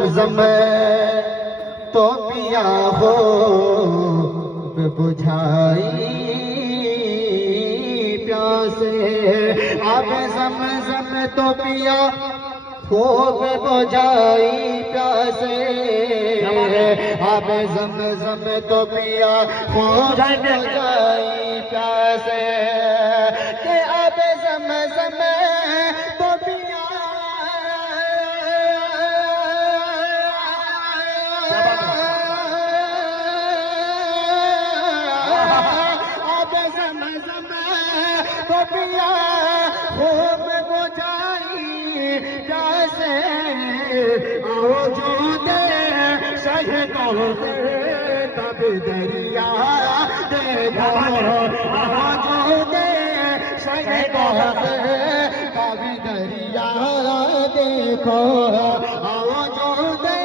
ज़मज़म तो पिया हो बुझाई प्यासे, अब ज़मज़म तो पिया खूब बुझाई प्यासे, अब ज़मज़म तो पिया खूब बुझाई प्यासे, के अब ज़मज़म तो पिया अब ज़मज़म तो पिया खूब बुझाई प्यासे, आओ जो दे शहीदों से तब दरिया देखो, आओ जो दे शहीदों से तब दरिया देखो, आओ जो दे